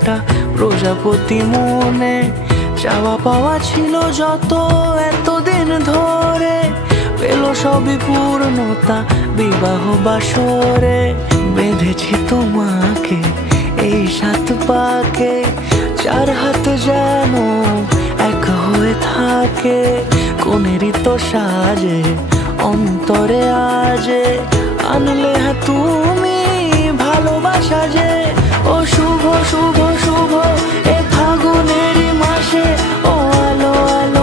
একটা প্রজাপতি মনে। চাওয়া পাওয়া ছিল যত এতদিন ধরে, পেল সবই পূর্ণতা বিবাহ বাসরে। বেঁধেছি তোমাকে এই 7 পাকে, 4 হাত যেন এক হয়ে থাকে। কোনেরই তো সাজে অন্তরে আজে, আনলে হ্যাঁ তুমি ভালোবাসা যে। ও শুভ শুভ শুভ এ ফাগুনেরই মাসে, ও আলো আলো